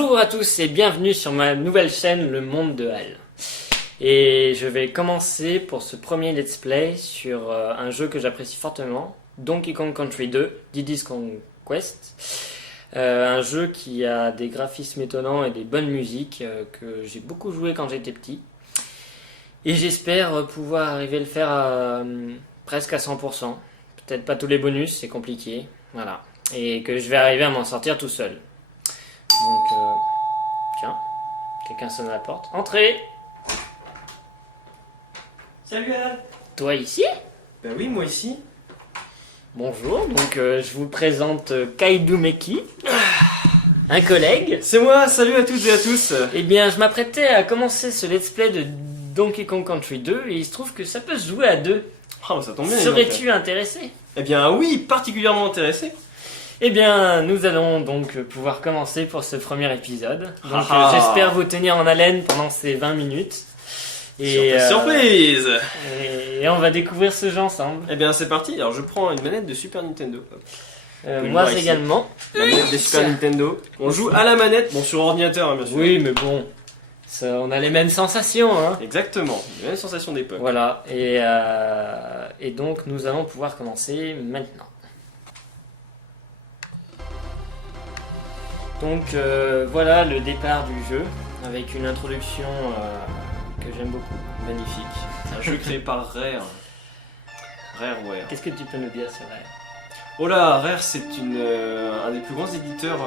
Bonjour à tous et bienvenue sur ma nouvelle chaîne Le Monde de Hal. Et je vais commencer pour ce premier let's play sur un jeu que j'apprécie fortement, Donkey Kong Country 2, Diddy's Kong Quest. Un jeu qui a des graphismes étonnants et des bonnes musiques que j'ai beaucoup joué quand j'étais petit. Et j'espère pouvoir arriver à le faire presque à 100%. Peut-être pas tous les bonus, c'est compliqué. Voilà. Et que je vais arriver à m'en sortir tout seul. Donc, tiens, quelqu'un sonne à la porte. Entrez! Salut Al. Toi ici? Ben oui, moi ici. Bonjour, donc je vous présente Kaidu Meki, un collègue. C'est moi, salut à toutes et à tous. Eh bien, je m'apprêtais à commencer ce let's play de Donkey Kong Country 2 et il se trouve que ça peut se jouer à deux. Oh, ça tombe bien. Serais-tu intéressé? Eh bien oui, particulièrement intéressé. Eh bien, nous allons donc pouvoir commencer pour ce premier épisode. Donc j'espère vous tenir en haleine pendant ces 20 minutes. Et, surprise. Et on va découvrir ce jeu ensemble. Eh bien c'est parti, alors je prends une manette de Super Nintendo. Moi également. La manette de Super Nintendo. On joue à la manette, bon sur ordinateur hein, bien sûr. Oui mais bon, ça, on a les mêmes sensations hein. Exactement, les mêmes sensations d'époque. Voilà, et donc nous allons pouvoir commencer maintenant. Donc voilà le départ du jeu, avec une introduction que j'aime beaucoup. Magnifique. C'est un jeu créé par Rare. Rareware. Qu'est-ce que tu peux nous dire sur Rare? Oh là, Rare c'est un des plus grands éditeurs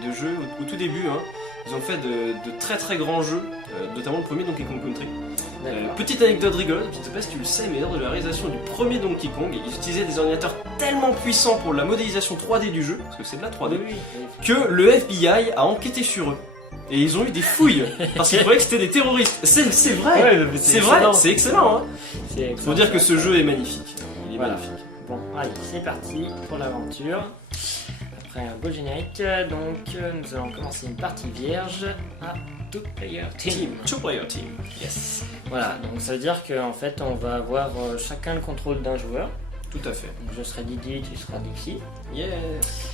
de jeux au tout début. Hein. Ils ont fait de très très grands jeux, notamment le premier Donkey Kong Country. Petite anecdote rigolote, je ne sais pas si tu le sais, mais lors de la réalisation du premier Donkey Kong, ils utilisaient des ordinateurs tellement puissants pour la modélisation 3D du jeu, parce que c'est de la 3D, que le FBI a enquêté sur eux. Et ils ont eu des fouilles, parce qu'ils croyaient que c'était des terroristes. C'est vrai, ouais, c'est vrai, c'est excellent. Hein. Il faut dire que ce jeu est magnifique. Il est magnifique. Bon, allez, c'est parti pour l'aventure. Après un beau générique, donc nous allons commencer une partie vierge à Two-Player Team. Two-Player Team, yes. Voilà, donc ça veut dire qu'en fait on va avoir chacun le contrôle d'un joueur. Tout à fait. Donc je serai Didi, tu seras Dixie. Yes.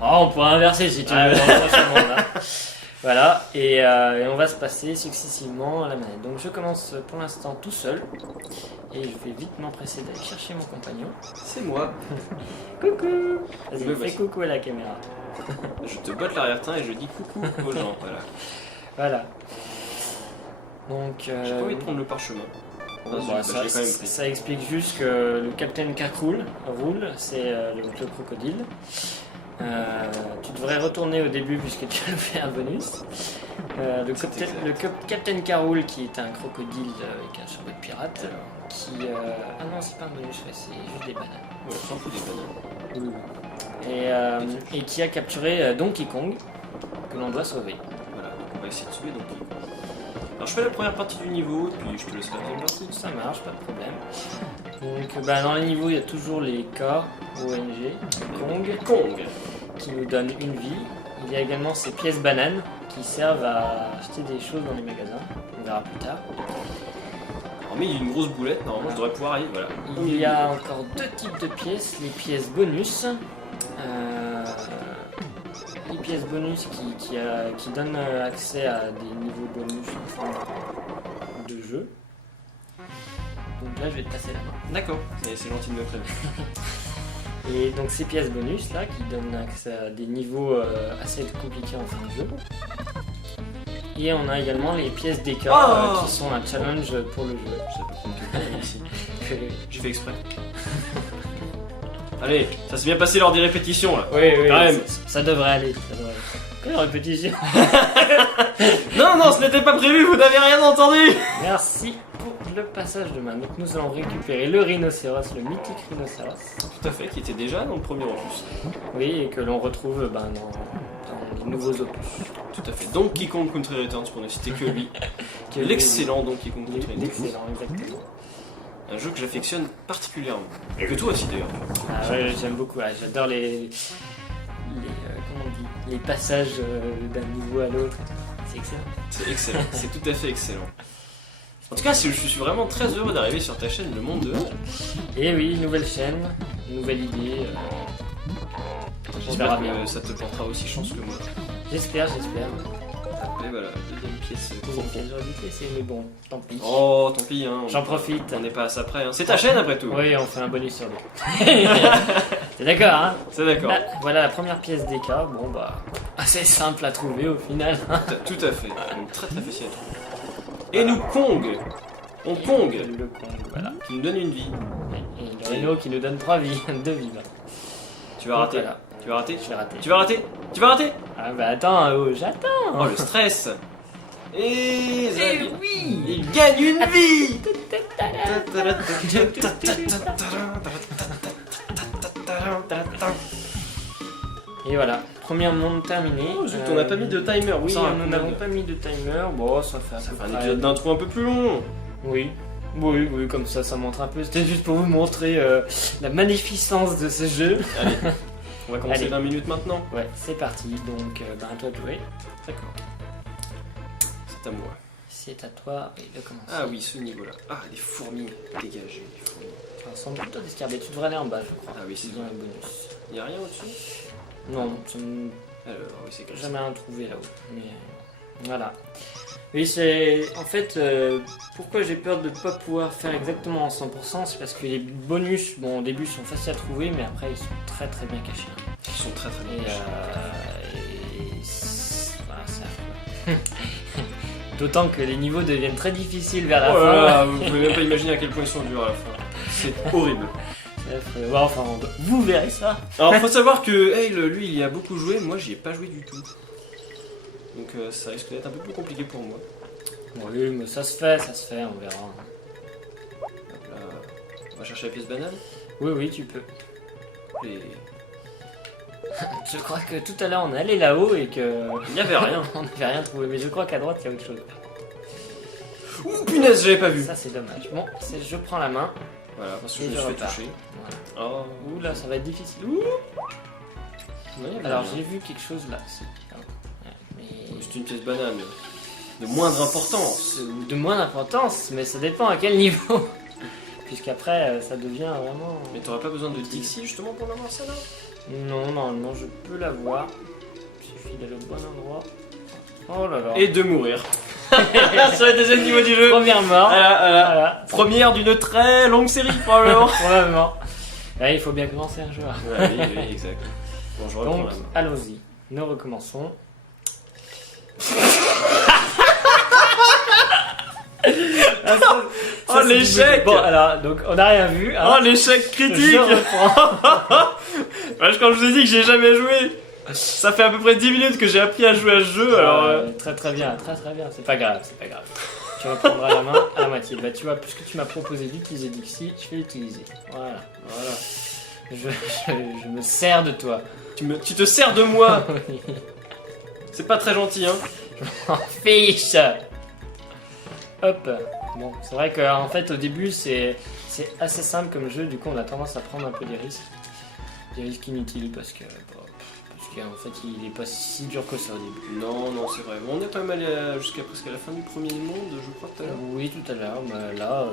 Oh, on pourra inverser si tu veux dans le prochain monde. Voilà, et on va se passer successivement à la manette. Donc je commence pour l'instant tout seul. Et je vais vite m'empresser d'aller chercher mon compagnon. C'est moi. Coucou. Vas-y, Oui, fais coucou à la caméra. Je te botte l'arrière-train et je dis coucou aux gens, voilà. Voilà. Donc... J'ai pas envie de prendre le parchemin. Ça explique juste que le Captain K-Rool, c'est le crocodile. Tu devrais retourner au début puisque tu as fait un bonus. Le Captain K-Rool qui est un crocodile avec un chapeau de pirate qui... Ah non, c'est pas un bonus, ouais, c'est juste des bananes. Ouais, je s'en fout des bananes. Et qui a capturé Donkey Kong que l'on doit sauver. Voilà, donc on va essayer de sauver Donkey Kong. Alors je fais la première partie du niveau, puis je te laisse la deuxième partie. Ça marche, pas de problème. Donc dans les niveaux, il y a toujours les K, ONG, Kong, qui nous donnent une vie. Il y a également ces pièces bananes qui servent à acheter des choses dans les magasins. On verra plus tard. Alors, mais il y a une grosse boulette, normalement je devrais pouvoir y aller. Voilà. Il y a encore deux types de pièces, les pièces bonus. Les pièces bonus qui donnent accès à des niveaux bonus de jeu. Donc là je vais te passer la main. D'accord, c'est gentil de me prévenir. Et donc ces pièces bonus là qui donnent accès à des niveaux assez compliqués en fin de jeu. Et on a également les pièces d'écart qui sont un challenge pour le jeu. Je sais pas comment te ici. J'ai fait exprès. Allez, ça s'est bien passé lors des répétitions là. Oui, quand même. Ça devrait aller. Quelle répétition? Non, ce n'était pas prévu, vous n'avez rien entendu. Merci pour le passage de main. Donc nous allons récupérer le rhinocéros, le mythique rhinocéros. Tout à fait, qui était déjà dans le premier opus. Oui, et que l'on retrouve dans les nouveaux opus. Tout à fait. Donkey Kong Country Returns, pour ne citer que lui. L'excellent Donkey Kong Country Returns. L'excellent, exactement. Un jeu que j'affectionne particulièrement. Que toi aussi d'ailleurs. Ah ouais, j'aime beaucoup. Ouais, j'adore les passages d'un niveau à l'autre. C'est excellent. C'est excellent. C'est tout à fait excellent. En tout cas, je suis vraiment très heureux d'arriver sur ta chaîne Le Monde de Hal. Et oui, nouvelle chaîne, nouvelle idée. J'espère que ça te portera aussi chance que moi. J'espère. Et voilà, deuxième pièce. Deuxième pièce, j'aurais dû te laisser, mais bon, tant pis. Oh, tant pis, hein. J'en profite. On n'est pas à ça près. Hein. C'est ta chaîne après tout. Oui, on fait un bonus sur deux. T'es d'accord, hein? C'est d'accord. Là, voilà la première pièce d'Eka. Bon, bah, assez simple à trouver au final. Tout à fait. Donc, très très facile à trouver. Et nous Kong. On Kong. Le Kong, voilà. Qui nous donne une vie. Et le Rhino qui nous donne 3 vies, 2 vies. Là. Tu vas rater. Voilà. Tu vas rater. Je vais rater. Tu vas rater. Tu vas rater. Ah bah attends, oh, j'attends. Oh le stress. Et oui. il gagne une vie. Et voilà, premier monde terminé. Oh, zut, on n'a pas mis de timer, oui. Ça, hein, nous n'avons pas mis de timer. Bon, ça fait Ça fait un épisode d'intro un peu plus long. Oui. Oui, comme ça montre un peu. C'était juste pour vous montrer la magnificence de ce jeu. Allez, on va commencer Allez. 20 minutes maintenant. Ouais, c'est parti. Donc, à toi de jouer. D'accord. C'est à moi. C'est à toi de commencer. Ah oui, ce niveau-là. Ah, les fourmis. Dégagez, les fourmis. Ça ressemble plutôt à des escargots. Tu devrais aller en bas, je crois. Ah oui, c'est bien vrai. un bonus. Il n'y a rien au-dessus. Non, je n'ai Alors, oui, c'est comme ça. jamais rien trouvé là-haut. Mais voilà. Oui, c'est. En fait, pourquoi j'ai peur de ne pas pouvoir faire exactement en 100%, c'est parce que les bonus, bon, au début, sont faciles à trouver, mais après, ils sont très très bien cachés. Ils sont très très Et, bien. voilà, c'est affreux. D'autant que les niveaux deviennent très difficiles vers la Oh là fin. là, vous pouvez même pas imaginer à quel point ils sont durs à la fin. C'est horrible. C'est affreux. Bon, enfin, vous verrez ça. Alors, faut savoir que Hale, lui, il y a beaucoup joué. Moi, j'y ai pas joué du tout. Donc, ça risque d'être un peu plus compliqué pour moi. Oui, mais ça se fait, on verra. Hop là. On va chercher la pièce banane. Oui, tu peux. Et Je crois que tout à l'heure on est allé là-haut et que. il n'y avait rien. On n'avait rien trouvé, mais je crois qu'à droite il y a autre chose. Ouh, punaise, j'avais pas vu. Ça c'est dommage. Bon, je prends la main. Voilà, parce que Et je me je suis fait repars. toucher. Voilà. Oh. Ouh là, ça va être difficile. Ouh. Ouais, Alors bien. j'ai vu quelque chose là. Mais... C'est une pièce banane. De moindre importance. De moins d'importance, mais ça dépend à quel niveau. Puisqu'après ça devient vraiment. Mais t'aurais pas besoin de Dixie justement pour l'avoir ça là? Non, normalement je peux l'avoir. Il suffit d'aller au bon endroit. Oh là là. Et de mourir. Sur le deuxième niveau du jeu. Première mort. Voilà. Première d'une très longue série probablement. Probablement. Là, il faut bien commencer un jeu. Ouais, oui, exact. Bon, je reprends Donc, la main. allons-y. Nous recommençons. Oh, l'échec. Bon, alors, donc, on n'a rien vu. Hein. Oh, l'échec critique. Je reprends. Quand je vous ai dit que j'ai jamais joué, ça fait à peu près 10 minutes que j'ai appris à jouer à ce jeu, alors... Très bien. C'est pas grave. Tu reprendras la main à la moitié. Bah, tu vois, puisque tu m'as proposé d'utiliser Dixie, je vais l'utiliser. Voilà. Je me sers de toi. Tu te sers de moi. Oui. C'est pas très gentil, hein. En fiche. Hop. Bon, c'est vrai qu'en fait, au début, c'est assez simple comme jeu. Du coup, on a tendance à prendre un peu des risques. Des risques inutiles parce qu'en fait, il est pas si dur que ça au début. Non, c'est vrai. Bon, on est quand même allé jusqu'à presque à la fin du premier monde, je crois, tout à l'heure. Oui, tout à l'heure. Mais là,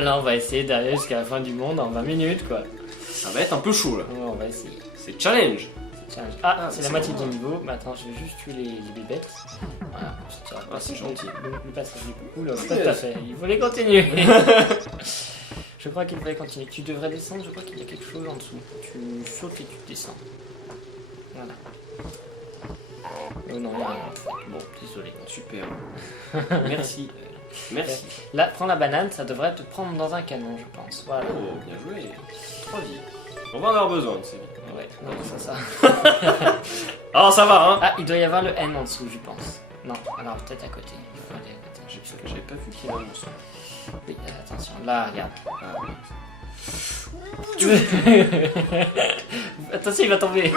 là, on va essayer d'arriver jusqu'à la fin du monde en 20 minutes, quoi. Ça va être un peu chaud, là. Ouais, on va essayer. C'est challenge. Challenge. Ah, c'est c'est la moitié bon. du niveau. Mais attends, je vais juste tuer les bébêtes. Voilà. Ah, c'est gentil. Le passage du coup. Oula, pas tout à fait. Il faut les continuer. Je crois qu'il fallait continuer. Tu devrais descendre, je crois qu'il y a quelque chose en dessous. Tu sautes et tu descends. Voilà. Oh non, il y a rien. Bon, désolé. Super. Merci. Merci. Là, prends la banane, ça devrait te prendre dans un canon, je pense. Voilà. Oh, bien joué. 3 vies. On va en avoir besoin de ces vies. Ouais, non, c'est ça. Ah, ça va, hein. Ah, il doit y avoir le N en dessous, je pense. Non, alors peut-être à côté. Il faut aller à côté. J'avais pas vu qu'il y avait un monstre. Oui, attention, là, regarde. Ah, Attention, il va tomber.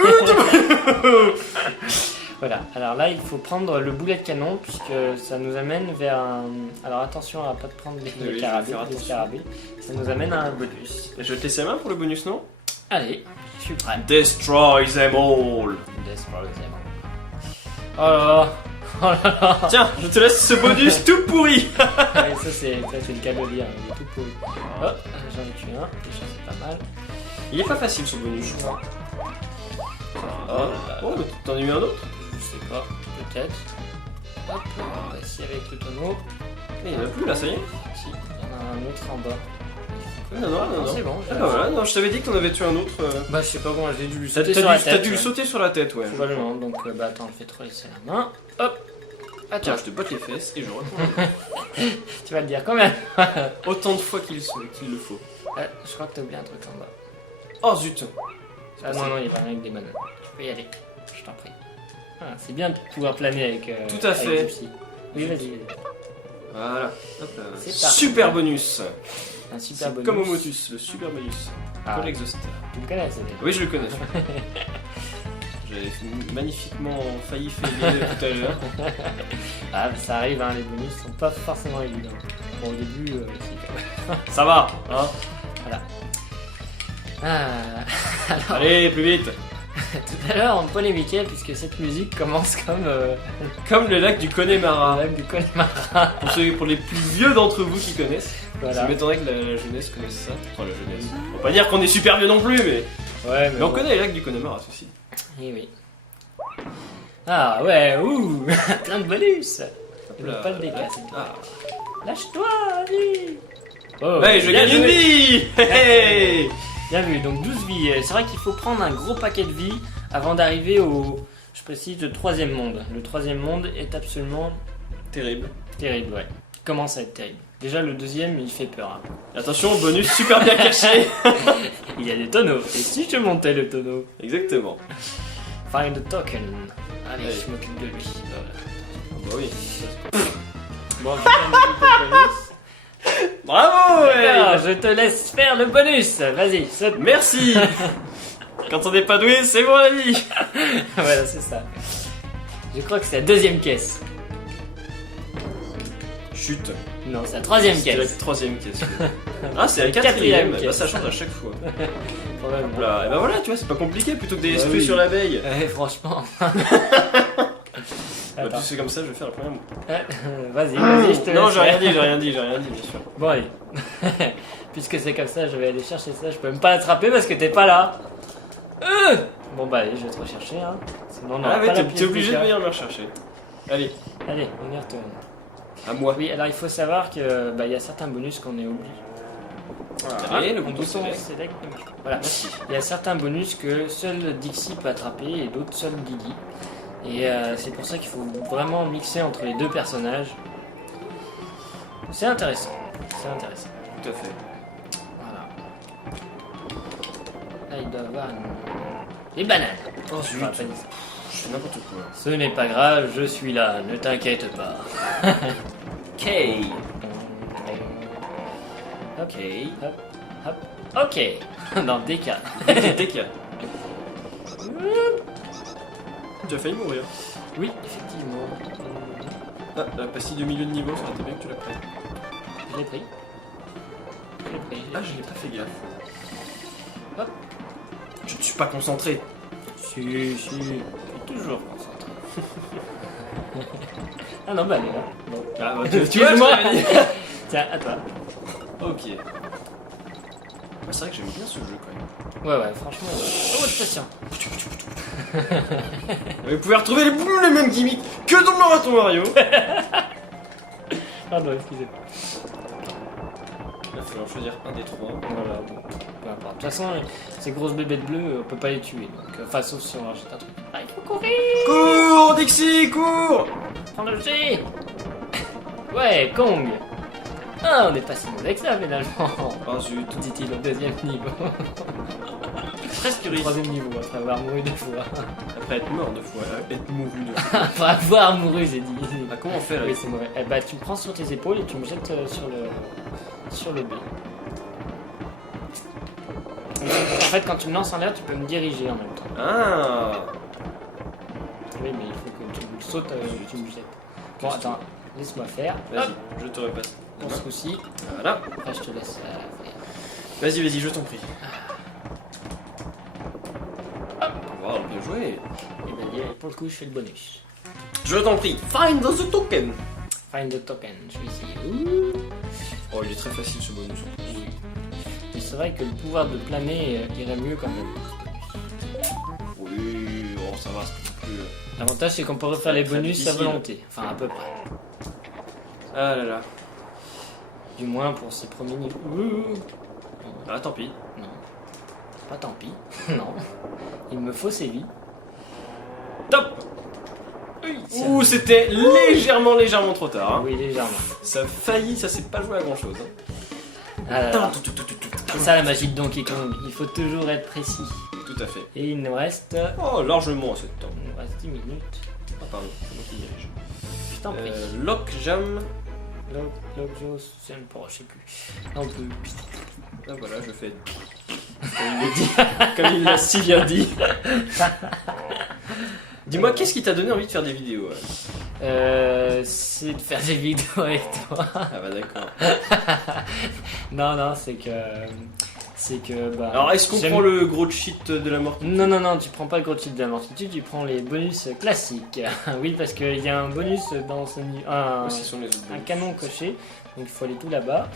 Voilà, alors là, il faut prendre le boulet de canon, puisque ça nous amène vers un... Alors attention à pas te prendre Oui, les je vais carabées, faire les attention. scarabées. Ça nous amène à un bonus. Je vais te laisser la main pour le bonus, non? Allez, je suis prêt. Destroy them all. Destroy them. Oh là là. Tiens, je te laisse ce bonus tout pourri. Ouais, ça c'est le cas de le dire, il est tout pourri. Oh, j'en ai tué un, déjà c'est pas mal. Il est pas facile ce bonus, je crois. Oh, mais t'en as eu un autre? sais pas, peut-être. Hop, on va essayer avec le tonneau. Mais il n'y en a plus là, ça y est. Si, il y en a un autre en bas. Non. C'est bon. Ah bah voilà, non, je t'avais dit que t'en avais tué un autre. Bah je sais pas comment j'ai dû lui T'as sauter sur la tête. t'as dû le sauter sur la tête, ouais. Probablement, donc bah attends, on le fait trop laisser la main. Hop. Attends, Tiens, je te botte les fesses et je reprends. tu vas le dire quand même. Autant de fois qu'il le faut. Je crois que t'as oublié un truc en bas. Oh zut. Ah non, il va rien avec des bananes. Tu peux y aller, je t'en prie. Ah, c'est bien de pouvoir planer avec. Tout à fait. Gypsy. Oui, vas-y. Voilà. Hop là. C'est parti. Super bonus. Un super C'est bonus. comme au Motus, le super bonus. Ah. Pour l'Exostar. Tu le connais, c'est bien. Oui, je le connais. J'avais magnifiquement failli failler tout à l'heure. Ah, ça arrive, hein, les bonus sont pas forcément évidents. Bon, au début, si, quand même. Ça va, hein. Voilà. Ah, alors, Allez, plus vite. tout à l'heure, on polémiquait puisque cette musique commence comme Comme le lac du Connemara. la du Connemara. Pour les plus vieux d'entre vous qui connaissent. Voilà. Ça m'étonnerait que la jeunesse connaisse ça. Enfin, la jeunesse. On va pas dire qu'on est super vieux non plus, mais. Ouais, Mais on connaît les lacs du Connemara, ceci. Eh oui. Ah ouais, ouh, plein de bonus. Hop Il là. veut pas le dégât, c'est bien. Ah. Lâche-toi, allez. Oh, Hey, je bien gagne une joué. vie. Hey. Bien vu, donc 12 vies. C'est vrai qu'il faut prendre un gros paquet de vies avant d'arriver au, je précise, le troisième monde. Le troisième monde est absolument Terrible. terrible, ouais. Il commence à être terrible. Déjà, le deuxième, il fait peur. Hein. Attention, bonus super bien caché. Il y a des tonneaux. Et si je montais le tonneau? Exactement. Find the token. Allez, Allez. je m'occupe de lui. Bah oui. Bon, je prends le bonus. Bravo. D'accord, hey. je te laisse faire le bonus. Vas-y, saute. Merci. Quand on n'est pas doué, c'est bon la vie. Voilà, c'est ça. Je crois que c'est la deuxième caisse. Chut. Non, c'est la troisième C'est la caisse. troisième caisse. Ah, c'est la Quatrième quatrième. Bah, caisse. ça change à chaque fois. Probablement. Hop là. Et bah voilà, tu vois, c'est pas compliqué plutôt que des Bah esprits oui. sur la veille. Franchement. Bah, Attends. tu sais comme ça, je vais faire le premier mot. Vas-y, vas-y, je te Non, laisse j'ai rien faire. dit, bien sûr. Bon, allez. Puisque c'est comme ça, je vais aller chercher ça. Je peux même pas l'attraper parce que t'es pas là. Bon, bah, allez, je vais te rechercher. Hein. Sinon, on Ah, aura ouais, pas la t'es pièce obligé de d'Ika. venir me rechercher. Allez, Allez, on y retourne. à moi. Oui, alors il faut savoir que bah, il y a certains bonus qu'on est oublié. Allez, le on bouton bouton select. select. Voilà. Il y a certains bonus que seul Dixie peut attraper et d'autres seul Didi. Et c'est pour ça qu'il faut vraiment mixer entre les deux personnages. C'est intéressant. C'est intéressant. Tout à fait. Voilà. Là, il doit avoir des bananes. Oh, Je zut. m'aurais pas dit ça. Je fais n'importe quoi. Ce n'est pas grave, je suis là, ne t'inquiète pas. Ok. Hop, Ok. hop, hop. Ok. Dans des cas. TK. Tu as failli mourir. Oui, effectivement. Ah, la pastille de milieu de niveau, ça aurait été bien que tu la prennes. Je l'ai pris. Je l'ai pris. Ah, je l'ai pas fait gaffe. Hop. Je ne suis pas concentré. Si, je suis toujours concentré. Ah non, bah elle est là. Bon. Ah, bah, Excuse-moi. je l'avais dit. Tiens, à toi. Ok. Ouais, c'est vrai que j'aime bien ce jeu quand même. Ouais, franchement. Oh, attention. Vous pouvez retrouver les mêmes gimmicks que dans le marathon Mario. Pardon, excusez-moi. Là, il faut falloir choisir un des trois. Voilà, bon, peu importe. De toute façon, ces grosses bébêtes bleues, on peut pas les tuer. Donc, enfin, sauf si on rachète un truc. Ah, il faut courir. Cours, Dixie, cours. Prends le G. Ouais, Kong. Ah, on est pas si mauvais que ça, finalement. Oh zut. Dit-il au deuxième niveau. Presque Au réussi. troisième niveau, après avoir mouru deux fois. Après être mort deux fois, être mouru deux fois. Après avoir mouru, j'ai dit. Ah, comment on fait là? Oui, c'est mauvais. Eh bah, tu me prends sur tes épaules et tu me jettes sur le B. En fait, quand tu me lances en l'air, tu peux me diriger en même temps. Ah. Oui, mais il faut que tu me sautes, tu me jettes. Bon, attends, laisse-moi faire. Hop, Vas-y, je te repasse. pour ce coup-ci. Voilà. Après, je te laisse faire. Vas-y, vas-y, je t'en prie. Wow, bien joué. Et ben, pour le coup, je fais le bonus. Je t'en prie. Find the token. Find the token, je suis ici. Ouh. Oh, il est très facile ce bonus. Mais c'est vrai que le pouvoir de planer irait mieux quand même. Oui, oh, ça va, c'est pas plus. L'avantage c'est qu'on peut refaire les Très bonus à difficile. volonté. Enfin à peu près. Ah là là. Du moins pour ces premiers niveaux. Ah tant pis. Non. Pas tant pis. Non. Il me faut ces vies. Top. Ouh, c'était légèrement trop tard. Hein. Oui, légèrement. Ça a failli, ça s'est pas joué à grand chose. Ah là là. C'est ça la magie de Donkey Kong. Il faut toujours être précis. Tout à fait. Et il nous reste. Oh, largement assez de temps. Il nous reste 10 minutes. Ah pardon, c'est moi qui dirige. Je t'en prie. Lock Jam. Lockjaw, je sais plus. Un peu. Ah voilà, je fais. Comme il l'a dit. Comme il l'a si bien dit. Dis-moi, qu'est-ce qui t'a donné envie de faire des vidéos C'est de faire des vidéos avec toi. Ah bah d'accord. Non, c'est que. Bah, Alors est-ce qu'on j'aime- prend le gros cheat de la mort? Non, tu prends pas le gros cheat de la mortitude, tu prends les bonus classiques. Oui, parce qu'il y a un bonus dans ce niveau. Ce sont les autres Un bonus. canon coché, donc il faut aller tout là-bas.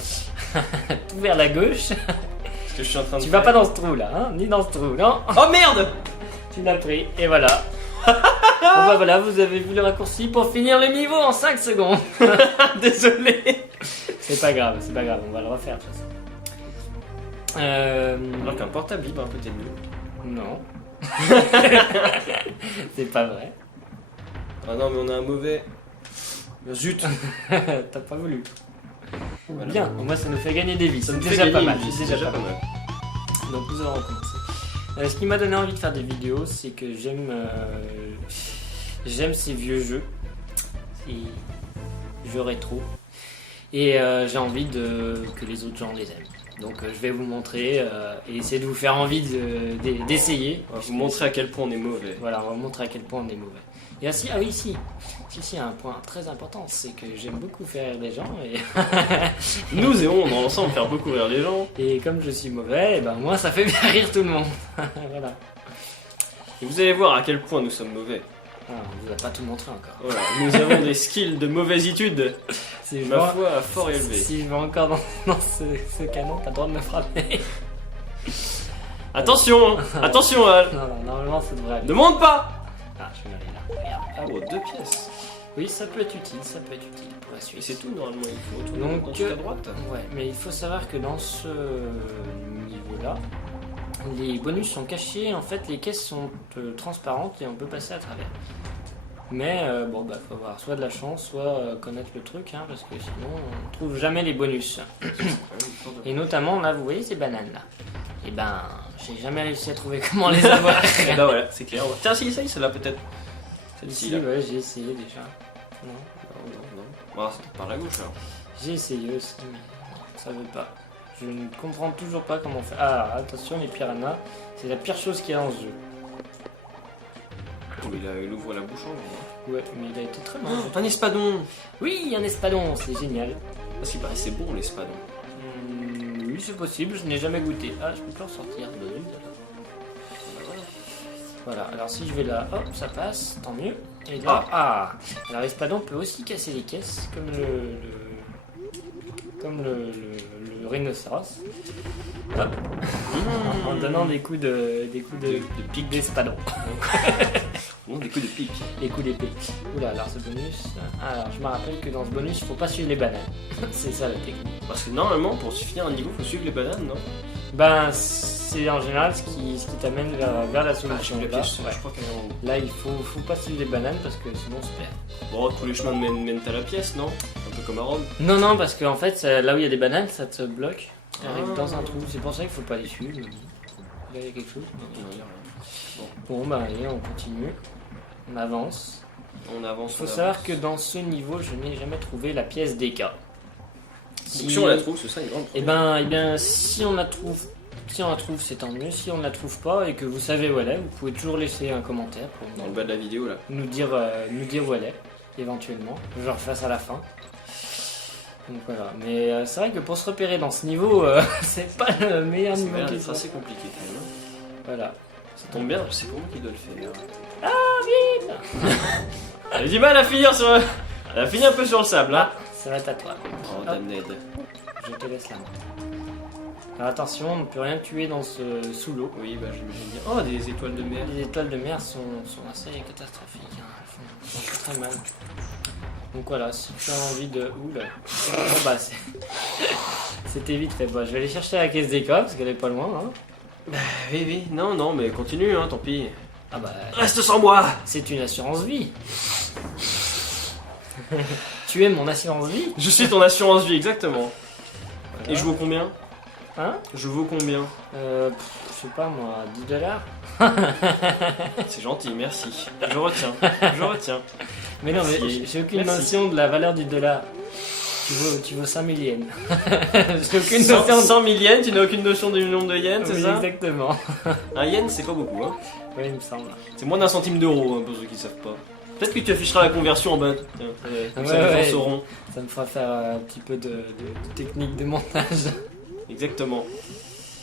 Tout vers la gauche. Ce que je suis en train de Tu faire. vas pas dans ce trou là, hein, ni dans ce trou, non. Oh merde. Tu l'as pris, et voilà. Bon bah voilà, vous avez vu le raccourci pour finir le niveau en 5 secondes. Désolé. C'est pas grave, on va le refaire de toute façon. Alors qu'un portable vibre un peu, t'es mieux. Non. C'est pas vrai. Ah non, mais on a un mauvais. Zut. T'as pas voulu. Voilà. Bien, au moins ça nous fait gagner des vies. Ça C'est me fait déjà gagner pas mal. une vie, C'est déjà pas mal. mal. Donc nous allons recommencer. Ce qui m'a donné envie de faire des vidéos, c'est que j'aime ces vieux jeux, ces jeux rétro, et j'ai envie que les autres gens les aiment. Donc je vais vous montrer et essayer de vous faire envie d'essayer. On va vous montrer à quel point on est mauvais. Voilà, on va vous montrer à quel point on est mauvais. Et ainsi, ah oui, si, un point très important, c'est que j'aime beaucoup faire rire les gens et Nous aimons dans l'ensemble faire beaucoup rire les gens. et comme je suis mauvais, et ben moi ça fait bien rire tout le monde. Voilà. Et vous allez voir à quel point nous sommes mauvais. Ah, on vous a pas tout montré encore. Voilà, nous avons des skills de mauvaiseitude, Si je ma vois- foi, fort élevés. Si je vais encore dans ce canon, t'as le droit de me frapper. Attention, hein. Attention, Al. Non, normalement ça devrait aller. Ne monte pas. Ah, je vais aller là. Regarde. Oh, 2 pièces. Oui, ça peut être utile pour la Et suite. c'est tout normalement, il faut tourner Donc, ensuite à droite. Ouais, mais il faut savoir que dans ce niveau-là, les bonus sont cachés. En fait, les caisses sont transparentes et on peut passer à travers. Mais bon, bah, faut avoir soit de la chance, soit connaître le truc, hein, parce que sinon, on trouve jamais les bonus. Et notamment, là, vous voyez ces bananes là. Et ben, j'ai jamais réussi à trouver comment les avoir. Et bah voilà, c'est clair. Tiens, si, celle-là peut-être. Celle-ci Si, là. ouais, j'ai essayé déjà. Non. Non. Ah, c'est par la gauche alors. J'ai essayé aussi, mais non, ça veut pas. Je ne comprends toujours pas comment faire. Ah, attention, les piranhas, c'est la pire chose qu'il y a dans ce jeu. Oh, il ouvre la bouche en gros. Ouais, mais il a été très mal. Un espadon. Oui, un espadon, c'est génial. Ah, si, paraît, c'est bon l'espadon. Oui, c'est possible, je n'ai jamais goûté. Ah, je peux plus en sortir. Voilà, alors si je vais là, hop, ça passe, tant mieux. Et là, alors l'espadon peut aussi casser les caisses, comme le rhinocéros. Hop. En donnant des coups de pique d'espadon. Bon, des coups de pique. Des coups d'épée. Oula, alors ce bonus. Alors je me rappelle que dans ce bonus, il faut pas suivre les bananes. C'est ça la technique. Parce que normalement, pour finir un niveau, faut suivre les bananes, non? Ben, c'est en général ce qui t'amène vers la solution. Je Là, ouais. crois qu'elle est en haut. Là, il faut pas suivre les bananes parce que sinon on se perd. Bon, tous les chemins mènent à la pièce, non? Un peu comme à Rome. Non, parce qu'en fait, là où il y a des bananes, ça te bloque. Ça arrive Ah. dans un trou. C'est pour ça qu'il faut pas les suivre. Là, il y a quelque chose. Non, il y a rien. Bon, bah allez, on continue. On avance. On avance. Il faut on savoir avance. que dans ce niveau, je n'ai jamais trouvé la pièce DK. Donc, si on la trouve, c'est ça une grande Eh ben, si on la trouve, c'est tant mieux. Si on ne la trouve pas et que vous savez où elle est, vous pouvez toujours laisser un commentaire pour Dans le bas de la vidéo là. nous dire où elle est, éventuellement. Je le refasse à la fin. Donc voilà. Mais c'est vrai que pour se repérer dans ce niveau, c'est pas le meilleur Ça niveau va qui être soit. assez compliqué quand même. Hein. Voilà. Ça tombe bien, je sais comment qui doit le faire. Ah, vite. Elle a du mal à finir sur. Elle a fini un peu sur le sable, hein. Ça va être à toi. Oh, Hop. damned. Je te laisse la main. Alors attention, on ne peut rien tuer dans ce sous l'eau. Oui, bah j'imagine bien. Oh, des étoiles de mer. Les étoiles de mer sont assez catastrophiques. Hein. Elles font très mal. Donc voilà, si tu as envie de... Oula. Bon bah c'était vite fait. Bon, je vais aller chercher la caisse des coffres parce qu'elle est pas loin. Hein. Oui, non, mais continue, hein, tant pis. Ah bah... Reste sans moi. C'est une assurance vie. Tu es mon assurance vie? Je suis ton assurance vie, exactement. Voilà. Et je vaux combien? Hein? Je vaux combien? Je sais pas moi, $10. C'est gentil, merci. Je retiens. Mais non, mais Merci. j'ai aucune Merci. notion de la valeur du dollar. Tu vaux 5000 yens. J'ai aucune 100 notion de... 000 yens, tu n'as aucune notion du nombre de yens, c'est Oui, ça? exactement. Un yen, c'est pas beaucoup, hein. Oui, il me semble. C'est moins d'un centime d'euro, hein, pour ceux qui savent pas. Peut-être que tu afficheras la conversion en bas. Tiens, comme ça, les gens Ouais. sauront. Ça me fera faire un petit peu de technique de montage. Exactement.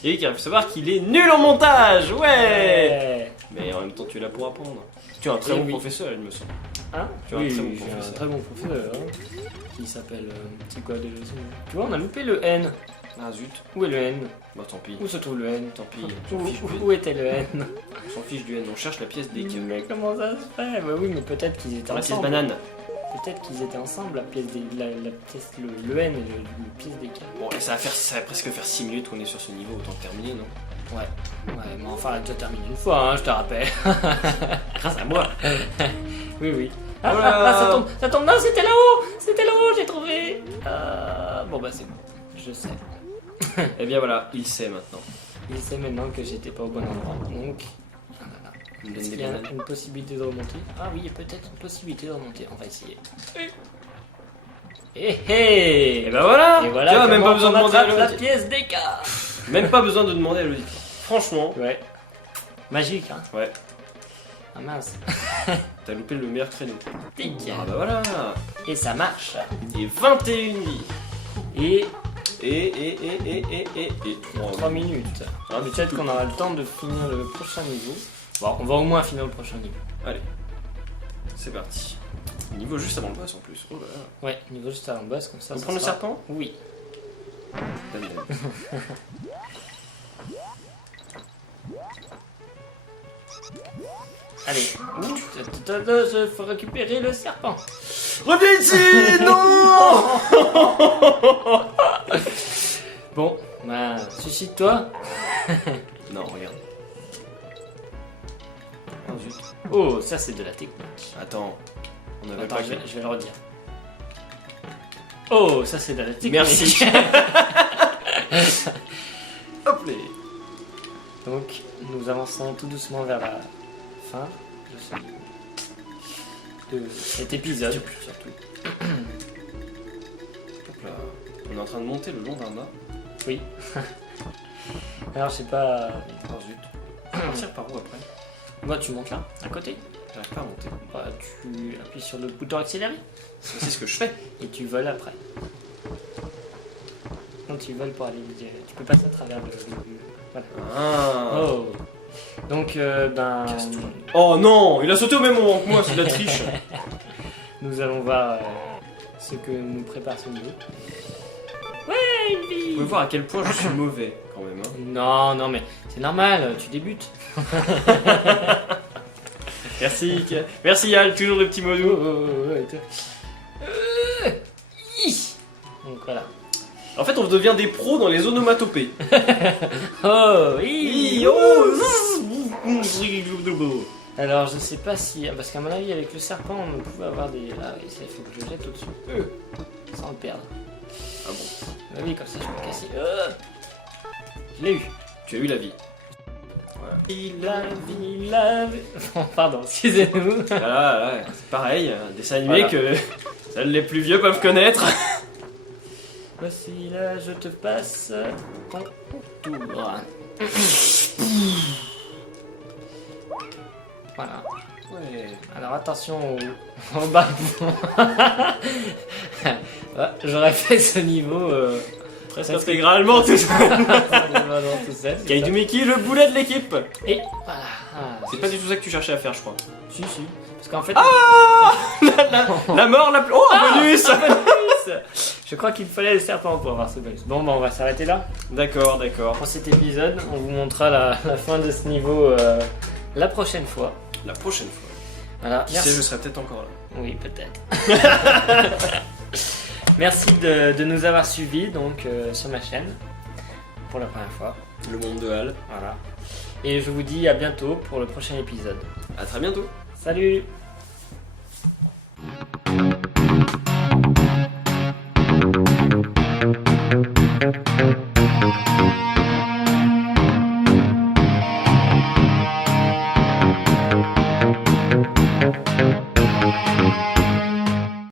Et il faut savoir qu'il est nul en montage, ouais. Mais en même temps, tu es là pour apprendre. Tu es un très Eh bon oui. professeur, il me semble. Hein? Tu as un Oui, très bon j'ai un professeur. très bon professeur. Hein, qui s'appelle... c'est quoi déjà son nom? Tu vois, on a loupé le N. Ah zut. Où est le N? Bah tant pis. Où se trouve le N? Tant pis. On s'en fiche Où était le N? on s'en fiche du N. On cherche la pièce des queues. Mais comment ça se fait? Bah oui, mais peut-être qu'ils étaient Dans la pièce ensemble. banane. Peut-être qu'ils étaient ensemble, la pièce des... la pièce... le N et la pièce des K. Bon, et ça va presque faire 6 minutes qu'on est sur ce niveau, autant terminer, non? Ouais, mais enfin, elle a déjà terminé une fois, hein, je te rappelle. Grâce à moi. Oui. Ah, Voilà. ça tombe, non, c'était là-haut, j'ai trouvé. Bon bah c'est bon, je sais. Eh bien voilà, il sait maintenant. Il sait maintenant que j'étais pas au bon endroit, donc... Il me donne Est-ce des qu'il y a bananes. une possibilité de remonter? Ah oui, il y a peut-être une possibilité de remonter, on va essayer. Et Et ben voilà. Et voilà Tu vois, même comment pas besoin de on demander à attrape la Elodie. pièce d'écart. Même pas besoin de demander à Elodie. Franchement, Ouais. Magique, hein. ouais. Ah mince. T'as loupé le meilleur créneau. Tic. Ah bah voilà. Et ça marche. Et 21 vies. Et Et 3 minutes. Ah, mais Peut-être tout- qu'on aura le temps de finir le prochain niveau. Bon, on va au moins finir le prochain niveau. Allez, c'est parti. Niveau juste avant le boss en plus. Oh là là. Ouais, niveau juste avant le boss, comme ça. On ça prend le sera- serpent? Oui. Dame, dame. Allez. Il faut récupérer le serpent. Reviens ici. Non. Bon, bah, suscite-toi. Non, regarde. Oh zut. Oh, ça c'est de la technique. Attends. On avait Attends, pas je vais le redire. Oh, ça c'est de la technique. Merci. Hop là. Donc, nous avançons tout doucement vers la fin de cet épisode. Surtout. Hop là. On est en train de monter le long d'un mât. Oui. Alors, je sais pas. Oh zut. On va partir par où après? Moi, tu montes là, à côté. J'arrive pas à monter. Bah, tu appuies sur le bouton accéléré C'est ce que je fais. et tu voles après. Non, tu voles pour aller. Tu peux passer à travers le. Voilà. Ah. Oh. Donc, ben. Casse-toi. Oh non, il a sauté au même moment que moi, c'est de la triche. Nous allons voir ce que nous prépare ce niveau. Ouais, une Vous vie. pouvez voir à quel point je suis mauvais quand même. Hein. Non, non, mais c'est normal, tu débutes. Merci, merci Yal, toujours le petit mot doux. Donc voilà. En fait, on devient des pros dans les onomatopées. Oh, oui. Alors, je sais pas si. Parce qu'à mon avis, avec le serpent, on pouvait avoir des. Ah oui, il faut que je jette au-dessus. Sans le perdre. Ah bon? Bah oui, comme ça, je peux casser. Je l'ai eu. Tu as eu la vie. La vie. Bon, pardon, excusez-nous. Voilà, ouais, c'est pareil, un dessin animé Voilà. que seuls les plus vieux peuvent connaître. Voici là, je te passe ton tour. Voilà. Ouais. Alors attention au barbon. Ouais, j'aurais fait ce niveau Presque intégralement tout ça. tout seul. c'est Kaidu ça. Miki, le boulet de l'équipe. Et voilà. Ah, C'est pas du tout ça que tu cherchais à faire, je crois. Si, si. Parce qu'en fait. La mort la plus. Oh, un bonus. Je crois qu'il fallait le serpent pour avoir ce bonus. Bon, on va s'arrêter là. D'accord. Pour cet épisode, on vous montrera la fin de ce niveau la prochaine fois. La prochaine fois. Voilà. Qui sait, je serai peut-être encore là. Oui, peut-être. Merci de nous avoir suivis donc, sur ma chaîne pour la première fois. Le monde de Hal. Voilà. Et je vous dis à bientôt pour le prochain épisode. À très bientôt. Salut! Thank you.